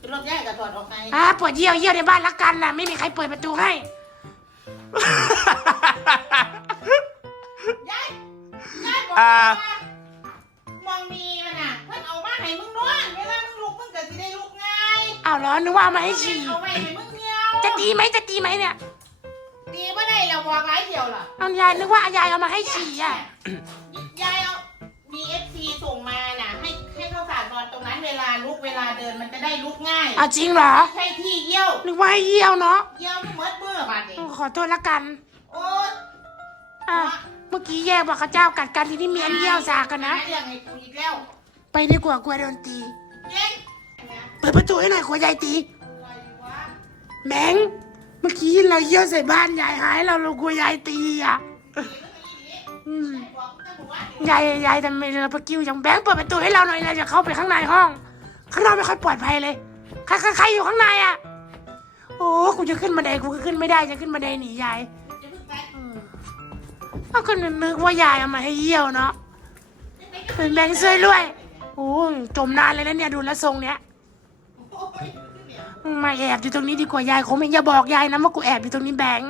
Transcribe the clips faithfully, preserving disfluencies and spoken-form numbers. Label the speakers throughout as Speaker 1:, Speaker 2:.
Speaker 1: รถแยกกับถอดออกไง
Speaker 2: อ่าปวดเยี่ยวเยี่ยวในบ้านละกันนะไม่มีใครเปิดประตูให้
Speaker 1: ยายยายบอกว่ามองมีมันอ่ะเพิ่นเอามาให้มึงนอนเวลามึงลุกมึงก็สิได้ลุกไง
Speaker 2: อ้าวเหรอนึกว่ามาให้ฉี่
Speaker 1: เอาไว้ให้มึงเหี่ยว
Speaker 2: จะตีไหมจะตีไหมเนี่ย
Speaker 1: ตีไม่ได้เราบอกหลายเดียวล่ะ
Speaker 2: เอายายนึกว่ายายเอามาให้ฉี่อ่ะ
Speaker 1: ยายเอามีเอฟซีส่งมาน่ะให้ให้เข้าสารนอนตรงนั้นเวลาลุกเวลาเดินมันจะได้ลุกง่าย
Speaker 2: เอาจริงเหรอ
Speaker 1: ใช่ที่เยี่ยว
Speaker 2: นึกว่าให้เยี่ยวเนาะ
Speaker 1: เยี่ยวเมื่อเมื่อบาดเอง
Speaker 2: ขอโทษละกัน
Speaker 1: โอ๊ย
Speaker 2: อ่ะเมื่อกี้แย่บอกข้าเจ้ากัดกันที่นี่เมียนเยี่ยวสากันนะ
Speaker 1: เรื่องไอ้กูอีกแล้ว
Speaker 2: ไปดีกว่ากลัวโดนตีเปิดประตูให้หน่อยกลัวยายตีแมงเมื่อกี้เราเยี่ยวใส่บ้านยายหายเราเรากลัวยายตีอ่ะยายยายทำไมเราปะกิ้วอย่างแบงค์เปิดประตูให้เราหน่อยเราจะเข้าไปข้างในห้องข้างนอกไม่ค่อยปลอดภัยเลยใครใครอยู่ข้างในอ่ะโอ้กูจะขึ้นบันไดกูก็ขึ้นไม่ได้จะขึ้นบันไดหนียายก็นึกว่ายายเอามาให้เยี่ยวเนาะเป็นแบงค์ช่วยด้วยโอ้จมนานเลยนะเนี่ยดูแลทรงเนี้ยมาแอบอยู่ตรงนี้ดีกว่ายายคงไม่อย่าบอกยายนะว่ากูแอบอยู่ตรงนี้แบงค์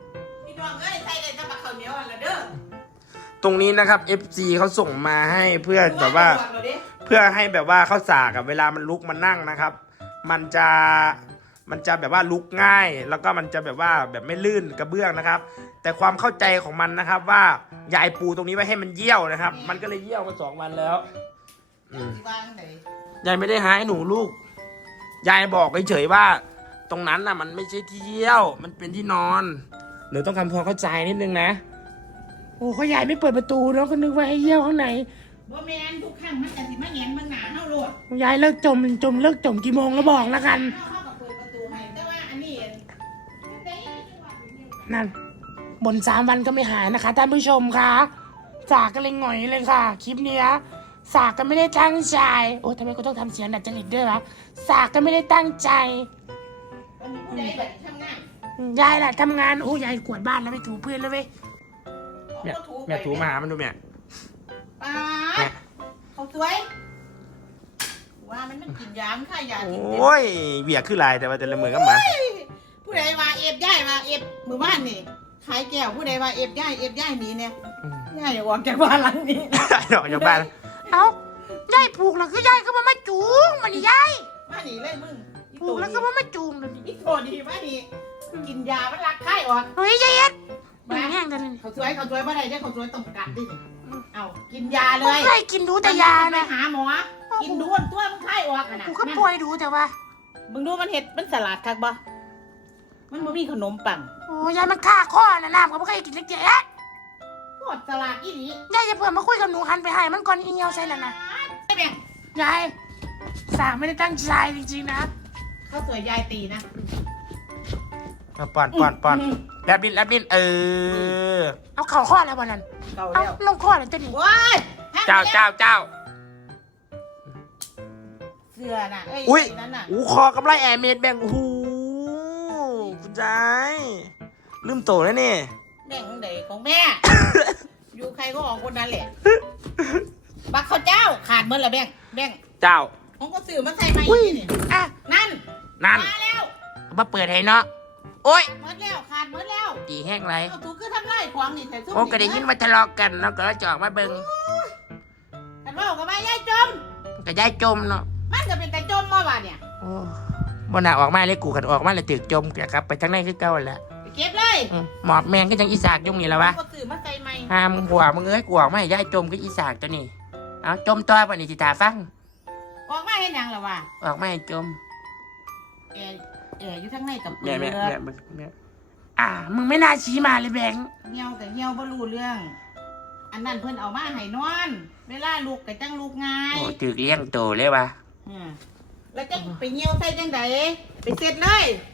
Speaker 3: ตรงนี้นะครับ เอฟ ซี เขาส่งมาให้เพื่อแบบว่าเพื่อให้แบบว่าเขาสากับเวลามันลุกมันนั่งนะครับ มันจะมันจะแบบว่าลุกง่ายแล้วก็มันจะแบบว่าแบบไม่ลื่นกระเบื้องนะครับแต่ความเข้าใจของมันนะครับว่ายายปูตรงนี้ไว้ให้มันเยี่ยวนะครับมันก็เลยเยี่ยวมาสองวันแล้วยายไม่ได้หาให้หนูลูกยายบอกเฉยๆว่าตรงนั้นน่ะมันไม่ใช่ที่เยี่ยวมันเป็นที่นอนหนูต้องทำความเข้าใจนิดนึงนะ
Speaker 2: โอ้เขายายไม่เปิดประตูเนาะก็นึกว่าให้เยี่ยวข้างใน
Speaker 1: บ่แม่นทุกครั้งมันจะสิมาแหงมึงหนาเฮาโลด
Speaker 2: ยายเลิกจมจมเลิกจมกี่โมงแล้วบอกแล้วกัน
Speaker 1: เฮาก็เปิดประตูให้แต่ว่าอันนี้
Speaker 2: นั่นบนสามวันก็ไม่หายนะคะท่านผู้ชมค่ะสากกันเลยหงอยเลยค่ะคลิปนี้สากกันไม่ได้ตั้งใจโอ้ทำไมก็ต้องทำเสียงดัดจริตด้วยวะสากกันไม่ได้ตั้งใจยายแหละทำงานโอ้ยายกวาดบ้านแล้วไปถูพื้นแล้วเว้ย
Speaker 3: แม่แม่ถูมาหามันดูแม่
Speaker 1: ป้าเขาสวยว่ามันมันกินยามันค่ายา
Speaker 3: โอ้ยเบียร์คือลายแต่ว่าแต่ละมือก็มา
Speaker 1: ผู้ใดว่าเอฟย่ายว่าเอฟมือบ้านนี่ขายแก้วผู้ใดว่าเอฟย่ายเอฟย่ายนี้เนี่ยย่ายอย่าออกจากบ้านหลังนี้
Speaker 3: ย่ายออกจากบ้าน
Speaker 2: เอ้ายายผูกแล้วคือยายก็มามาจูงมันนี่ยาย
Speaker 1: มาหนีเลยมึง
Speaker 2: ผูกแล้วก็มามาจูงเลย
Speaker 1: นี่โตดีมาหนีกินยามันรักไข้ออก
Speaker 2: เฮ้ยยายเอ็ดมาแห้งแต่เลย
Speaker 1: เขาสวยเขาสวยเมื่อไรเนี่ยเขาสวยต้องกัดดิเอากินยาเลย
Speaker 2: ไม่กินดูแต่ยานะ
Speaker 1: หาหมอกินดูตัวมันไข้ออกนะ
Speaker 2: กูก็ป่วยดูแต่ว่า
Speaker 1: มึงดูมันเห็ดมันสลัดคักบ่มันบ่มีขนมปัง
Speaker 2: โอ้ยายมันฆ่าข้อนะน้ำก็ไม่เคยกินเล็กเจ๊
Speaker 1: ปวดสลัดอีหลี
Speaker 2: ยายจะเผื่อมาคุยกับหนูหันไปให้มันก่อนอีเงียวใช่น่ะนะยายสาไม่ได้ตั้งใจจริงๆนะ
Speaker 1: เขาสวยยายตีนะ
Speaker 3: ปอนปอนปอนแลบบินแลบบินเออ
Speaker 2: เอาเข่าข้อแล้ววันนั้นเอาลงข้อเลยตัวนี้
Speaker 1: ว้าย
Speaker 3: เจ้าเจ้าเจ้า
Speaker 1: เสื้อน่ะ
Speaker 3: อุ้ยอู้คอกำไรแอร์เมดแบ่งโอ้โหคุณใจลืมโตแล้วนี่
Speaker 1: แบ่งเด็กของแม่อยู่ใครก็ของคนนั้นแหละบักเขาเจ้าขาดเมื่อไรแบ่งแบ่ง
Speaker 3: เจ้า
Speaker 1: ของก็สื่อมาใส่มาอีกนี่
Speaker 2: อ่ะ
Speaker 1: นั่น
Speaker 3: นั่น
Speaker 1: มาแล้ว
Speaker 3: มาเปิดให้เนาะโอ้ย
Speaker 1: เมื่อแล้วขาดเมื่อแล้ว
Speaker 3: ตีแห้งไร
Speaker 1: ถูกคือทำไรขวางนี่ใส่
Speaker 3: โอ้ก็ได้ยินว่าทะเลาะกันเนาะก็จอกมาเบิ่ง
Speaker 1: กันว่ากับแม่ยายจม
Speaker 3: ก็ยายจมเนาะ
Speaker 1: มันก็เป็นแต่จมมาบ้านเนี่ย
Speaker 3: โอ้บ่น่าออกมาเลยกูขันออกมาเลยตึกจมครับไปทางไหนคือเก่าแหละ
Speaker 1: เก็บเลย
Speaker 3: หมอบแมงก็ยังอีสากยุ่งนี่แล้ววะห้ามหัวมึงเอ้ยกูออกมาให้ยายจมก็อีสากตัวนี้เอาจมตัวป่ะนี่สิตาฟัง
Speaker 1: ออกมาให้ยังหรอวะ
Speaker 3: ออกมาให้จม
Speaker 1: เอเออยู่ทั้งในกับ
Speaker 3: เปลือกแม่แม่แม่
Speaker 2: อ่ามึงไม่น่าชี้มาเลยแบงค์
Speaker 1: เหี่ยวแต่เหี่ยวบ่รู้เรื่องอันนั้นเพิ่นเอามาให้นอนเวลาลูกก็จังลูกง่าย
Speaker 3: โอ้ตึกเลี้ยงโตเลยวะ
Speaker 1: แล้วจะไปเหี่ยวใส่จังไดไปเสร็จเลย